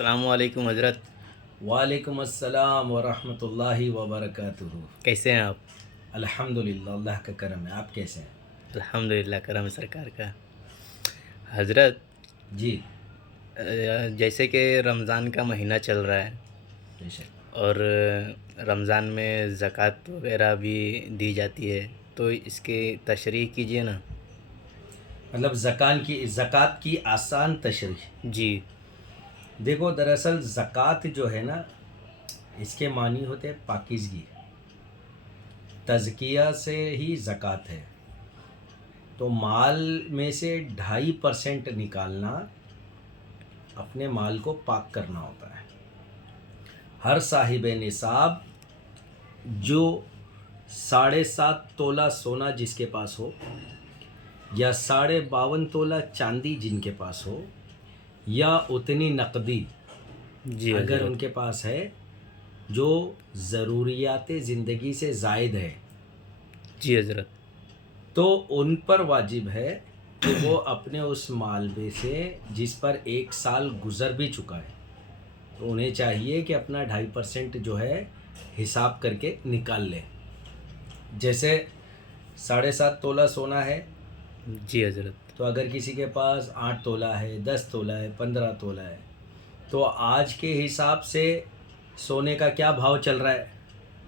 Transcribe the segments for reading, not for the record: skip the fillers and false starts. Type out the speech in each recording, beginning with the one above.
السلام علیکم حضرت. وعلیکم السلام ورحمۃ اللہ وبرکاتہ. کیسے ہیں آپ؟ الحمد للہ، اللہ کا کرم ہے. آپ کیسے ہیں؟ الحمد للہ، کرم ہے سرکار کا. حضرت، جی جیسے کہ رمضان کا مہینہ چل رہا ہے بے شک. اور رمضان میں زکوٰۃ وغیرہ بھی دی جاتی ہے، تو اس کی تشریح کیجیے نا. مطلب زکوٰۃ کی آسان تشریح. جی دیکھو، دراصل زکوٰۃ جو ہے نا، اس کے معنی ہوتے ہیں پاکیزگی. تزکیہ سے ہی زکوٰۃ ہے. تو مال میں سے 2.5% نکالنا اپنے مال کو پاک کرنا ہوتا ہے. ہر صاحب نصاب جو 7.5 تولہ سونا جس کے پاس ہو یا 52.5 تولہ چاندی جن کے پاس ہو یا اتنی نقدی جی اگر حضرت. ان کے پاس ہے جو ضروریات زندگی سے زائد ہے، جی حضرت. تو ان پر واجب ہے کہ وہ اپنے اس مال میں سے جس پر 1 سال گزر بھی چکا ہے، تو انہیں چاہیے کہ اپنا 2.5% جو ہے حساب کر کے نکال لے. جیسے 7.5 تولہ سونا ہے، جی حضرت. تو اگر کسی کے پاس 8 تولہ ہے، 10 تولہ ہے، 15 تولہ ہے، تو آج کے حساب سے سونے کا کیا بھاؤ چل رہا ہے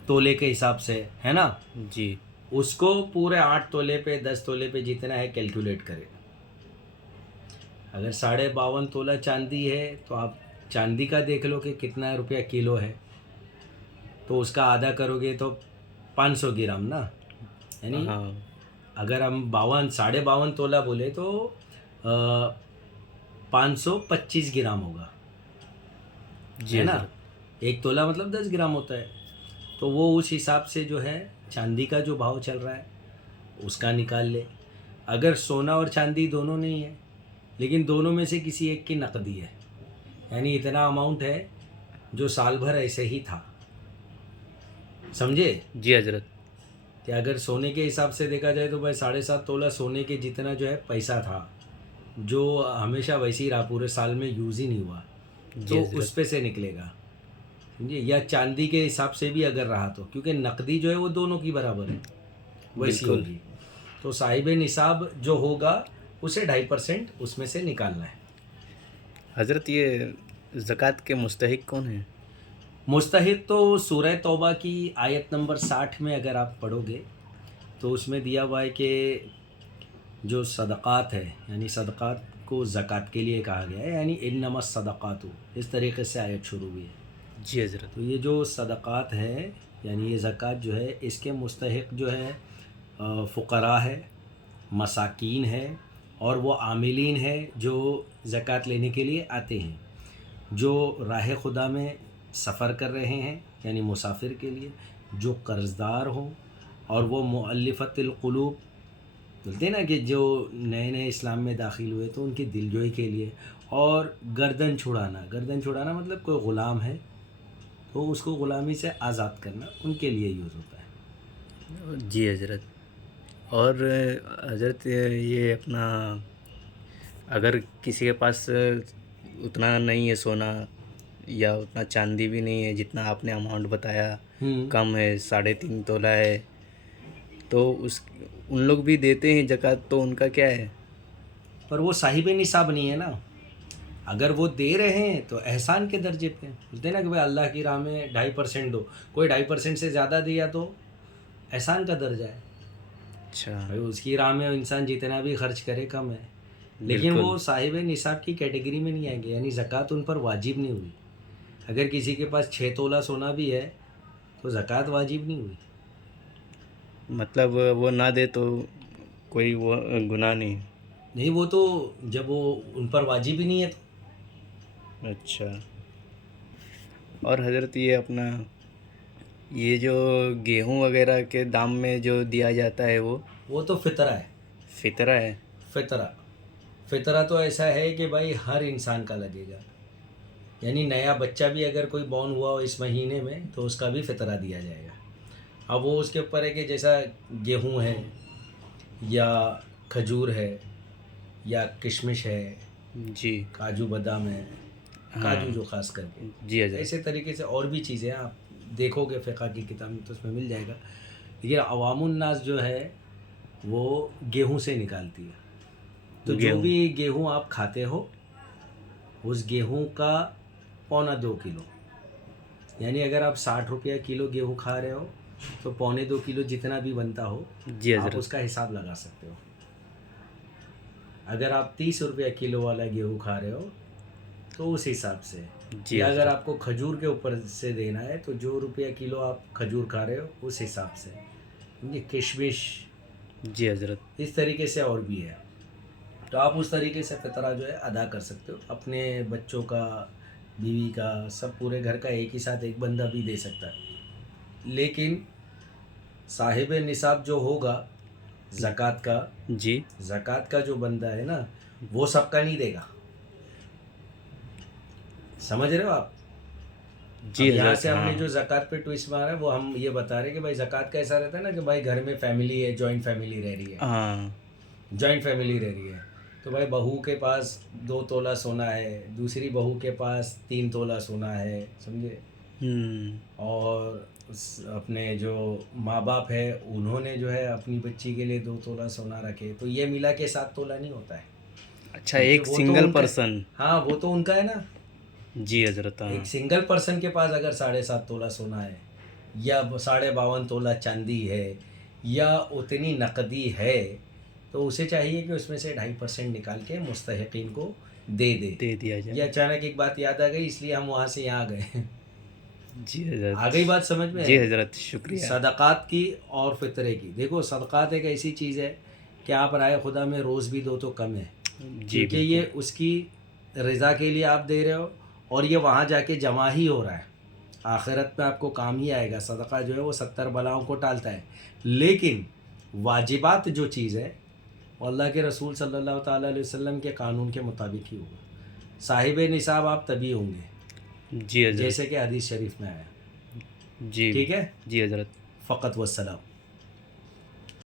تولے کے حساب سے، ہے نا؟ جی اس کو پورے 8 تولے پہ 10 تولے پہ جتنا ہے کیلکولیٹ کرے. اگر 52.5 تولہ چاندی ہے تو آپ چاندی کا دیکھ لو کہ کتنا روپیہ کلو ہے، تو اس کا آدھا کرو گے تو 500 گرام نا. یعنی ہاں. اگر ہم 52 تولہ بولے تو 525 گرام ہوگا، جی ہے نا؟ حضرت. 1 تولہ مطلب 10 گرام ہوتا ہے. تو وہ اس حساب سے جو ہے چاندی کا جو بھاؤ چل رہا ہے اس کا نکال لے. اگر سونا اور چاندی دونوں نہیں ہے لیکن دونوں میں سے کسی ایک کی نقدی ہے، یعنی اتنا اماؤنٹ ہے جو سال بھر ایسے ہی تھا، سمجھے؟ جی حضرت. کہ اگر سونے کے حساب سے دیکھا جائے تو بھائی 7.5 تولہ سونے کے جتنا جو ہے پیسہ تھا جو ہمیشہ ویسے ہی رہا، پورے سال میں یوز ہی نہیں ہوا، جی تو حضرت. اس پہ سے نکلے گا، سمجھے؟ یا چاندی کے حساب سے بھی اگر رہا تو، کیونکہ نقدی جو ہے وہ دونوں کی برابر ہے، ویسی بالکل. ہوگی. تو صاحب نصاب جو ہوگا اسے 2.5% اس میں سے نکالنا ہے. حضرت، یہ زکوٰۃ کے مستحق کون ہیں؟ مستحق تو سورہ توبہ کی آیت نمبر 60 میں اگر آپ پڑھو گے تو اس میں دیا ہوا ہے کہ جو صدقات ہے، یعنی صدقات کو زکوٰۃ کے لیے کہا گیا ہے، یعنی انما الصدقات، اس طریقے سے آیت شروع ہوئی ہے. جی حضرت. تو یہ جو صدقات ہے یعنی یہ زکوٰۃ جو ہے اس کے مستحق جو ہے فقراء ہے، مساکین ہے، اور وہ عاملین ہے جو زکوٰۃ لینے کے لیے آتے ہیں، جو راہ خدا میں سفر کر رہے ہیں یعنی مسافر کے لیے، جو قرض دار ہوں، اور وہ مؤلفۃ القلوب بولتے ہیں نا کہ جو نئے نئے اسلام میں داخل ہوئے تو ان کی دلجوئی کے لیے، اور گردن چھڑانا مطلب کوئی غلام ہے تو اس کو غلامی سے آزاد کرنا، ان کے لیے یوز ہوتا ہے. جی حضرت. اور حضرت، یہ اپنا اگر کسی کے پاس اتنا نہیں ہے سونا یا اتنا چاندی بھی نہیں ہے جتنا آپ نے اماؤنٹ بتایا، کم ہے 3.5 تولہ ہے، تو ان لوگ بھی دیتے ہیں زکوٰۃ، تو ان کا کیا ہے؟ پر وہ صاحب نصاب نہیں ہے نا. اگر وہ دے رہے ہیں تو احسان کے درجے پہ بولتے ہیں نا کہ بھائی اللہ کی راہ میں 2.5% دو. کوئی 2.5% سے زیادہ دیا تو احسان کا درجہ ہے. اچھا. بھائی اس کی راہ میں انسان جتنا بھی خرچ کرے کم ہے، لیکن بالکل. وہ صاحب نصاب کی کیٹیگری میں نہیں آئیں گے، یعنی زکوٰۃ ان پر واجب نہیں ہوئی. اگر کسی کے پاس 6 تولہ سونا بھی ہے تو زکوٰۃ واجب نہیں ہوئی. مطلب وہ نہ دے تو کوئی وہ گناہ نہیں؟ نہیں، وہ تو جب وہ ان پر واجب ہی نہیں ہے تو. اچھا. اور حضرت، یہ اپنا یہ جو گیہوں وغیرہ کے دام میں جو دیا جاتا ہے وہ تو فطرہ ہے. فطرہ ہے. فطرہ تو ایسا ہے کہ بھائی ہر انسان کا لگے گا، یعنی نیا بچہ بھی اگر کوئی بورن ہوا ہو اس مہینے میں تو اس کا بھی فطرہ دیا جائے گا. اب وہ اس کے اوپر ہے کہ جیسا گیہوں ہے یا کھجور ہے یا کشمش ہے، جی. کاجو بادام ہے، کاجو جو خاص کر کے. جی حضرت. ایسے طریقے سے اور بھی چیزیں آپ دیکھو گے فقہ کی کتاب میں تو اس میں مل جائے گا. لیکن عوام الناس جو ہے وہ گیہوں سے نکالتی ہے. تو جو گیہوں. بھی گیہوں آپ کھاتے ہو اس گیہوں کا 1.25 کلو، یعنی اگر آپ 60 روپیہ کلو گیہوں کھا رہے ہو تو 1.25 کلو جتنا بھی بنتا ہو جی آپ حضرت. اس کا حساب لگا سکتے ہو. اگر آپ 30 روپیہ کلو والا گیہوں کھا رہے ہو تو اس حساب سے. جی یا اگر حضرت. آپ کو کھجور کے اوپر سے دینا ہے تو جو روپیہ کلو آپ کھجور کھا رہے ہو اس حساب سے. کشمش جی حضرت. اس طریقے سے اور بھی ہے. تو آپ اس طریقے سے فطرہ جو ہے ادا کر سکتے ہو. اپنے بچوں کا، بیوی کا، سب پورے گھر کا ایک ہی ساتھ ایک بندہ بھی دے سکتا ہے. لیکن صاحب نصاب جو ہوگا زکوٰۃ کا، جی. زکوٰۃ کا جو بندہ ہے نا وہ سب کا نہیں دے گا. سمجھ رہے ہو آپ؟ جی اب یہاں حضرت. سے ہم نے ہاں. جو زکوٰۃ پہ ٹوئسٹ مارا ہے وہ ہم یہ بتا رہے ہیں کہ بھائی زکوٰۃ کا ایسا رہتا ہے نا کہ بھائی گھر میں فیملی ہے، جوائنٹ فیملی رہ رہی ہے، ہاں. جوائنٹ فیملی رہ رہی ہے. تو بھائی بہو کے پاس 2 تولہ سونا ہے، دوسری بہو کے پاس 3 تولہ سونا ہے، سمجھے. اور اپنے جو ماں باپ ہے انہوں نے جو ہے اپنی بچی کے لیے 2 تولہ سونا رکھے تو یہ ملا کے 7 تولہ نہیں ہوتا ہے. اچھا، کیونکہ ایک وہ تو سنگل ان کا، پرسن. ہاں وہ تو ان کا ہے نا. جی حضرت. ہاں. ایک سنگل پرسن کے پاس اگر 7.5 تولہ سونا ہے یا 52.5 تولہ چاندی ہے یا اتنی نقدی ہے تو اسے چاہیے کہ اس میں سے 2.5% نکال کے مستحقین کو دے دے. دے دیا جائے. یہ اچانک ایک بات یاد آ گئی اس لیے ہم وہاں سے یہاں گئے. جی حضرت. آ گئی بات سمجھ میں؟ جی حضرت، شکریہ. صدقات کی اور فطرے کی. دیکھو صدقات ایک ایسی چیز ہے کہ آپ رائے خدا میں روز بھی دو تو کم ہے، جی کیونکہ یہ بالکل. اس کی رضا کے لیے آپ دے رہے ہو اور یہ وہاں جا کے جمع ہی ہو رہا ہے. آخرت میں آپ کو کام ہی آئے گا. صدقہ جو ہے وہ 70 بلاؤں کو ٹالتا ہے. لیکن واجبات جو چیز ہے وہ اللہ کے رسول صلی اللہ تعالیٰ علیہ وسلم کے قانون کے مطابق ہی ہوگا. صاحب نصاب آپ تبھی ہوں گے جی حضرت. جیسے کہ حدیث شریف میں آیا. جی. ٹھیک ہے، جی حضرت. فقط والسلام.